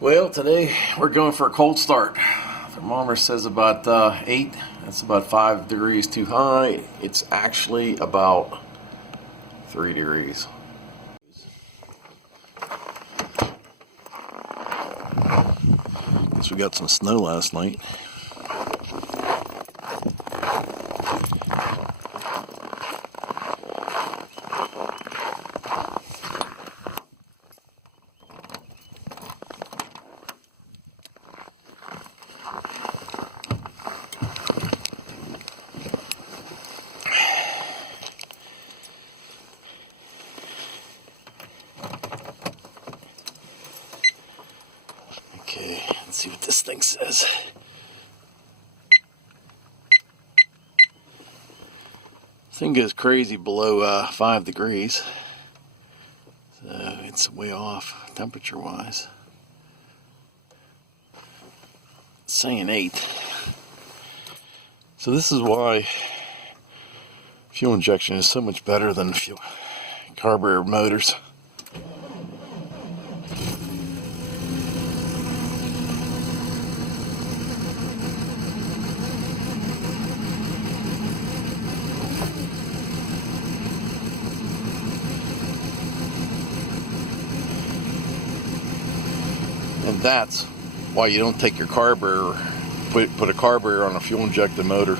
Well, today we're going for a cold start. Thermometer says about 8. That's about 5 degrees too high. It's actually about 3 degrees. Guess we got some snow last night. Okay, let's see what this thing says. This thing goes crazy below 5 degrees. So it's way off temperature wise. It's saying 8. So this is why fuel injection is so much better than carbureted motors. And that's why you don't take your carburetor, put a carburetor on a fuel injected motor.